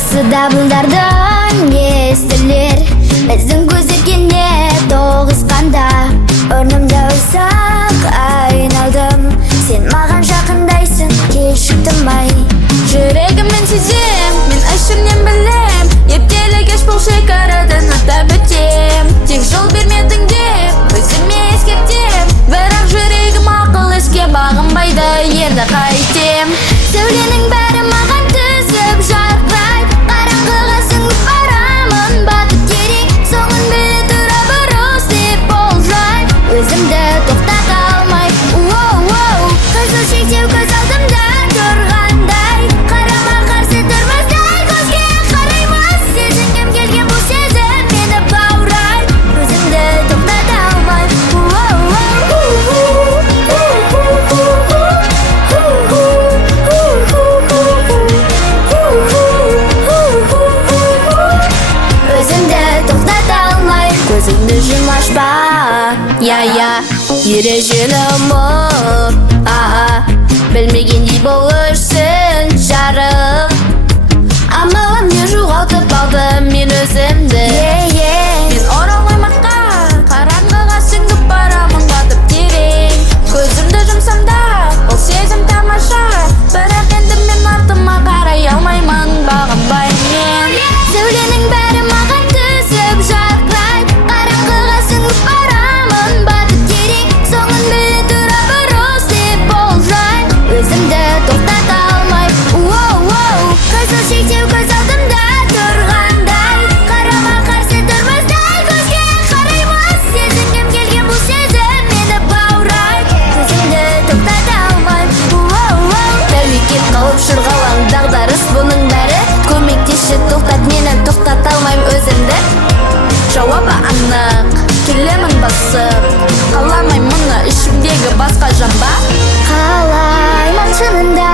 Осы дабылдардан естілер біздің көздерге тоғысқанда. Орнымда ұзақ айналдым, сен маған жақындайсың кешіктім ай. Жүрегіммен сезем, мен ішімнен білем, ертелі кеш бұл шекарадан атап өтем. Тек жол бермедің деп өзіме ескертем, бірақ жүрегім ақыл еске бағынбайды, енді қайтем. Сәуленің бәрі маған түсіп жарқырайды, қараңғыға сіңіп барамын, бақыт керек, соңын біле тұра бұрыс деп болжаймын. Өзімді тоқтата алмай, қызыл шектеу көз алдымда тұрғандай. Қарама қарсы тұрмыз, дәл көзге қараймыз, сезінгім келген бұл сезім мені баурайды. Өзімді тоқтата алмай, өзімді тоқтата алмай. Көзіңді жұм ашпа, ережені ұмыт, білмегендей бол өрсін жарық. Амалым не жоғалтып алдым мен өзімді. Мен оралмай маққа, қараңғыға сіңіп барамын батып терең. Көзімді жұмсам да бұл сезім тамаша, бірақ енді мен артыма қарай алмаймын, бағынбаймын. Сәуленің бәрі маған түсіп жарқырайды, қараңғыға сіңіп барамын, бақыт керек, соңын біле тұра бұрыс деп болжаймын. Өзімді тоқтата алмай, қызыл шектеу көз алдымда тұрғандай. Қарама қарсы тұрмыз, дәл көзге қараймыз, сезінгім келген бұл сезім мені баурайды. Өзімді тоқтата алмай, Тәуекел қалып шырғалаң дағдарыс бұның бәрі, көмектесші тоқтат мені, тоқтата алмайым өзімді. Жауабы анық, келемін басып, қаламай мұны ішімдегі басқа жан ба? қалаймын шынында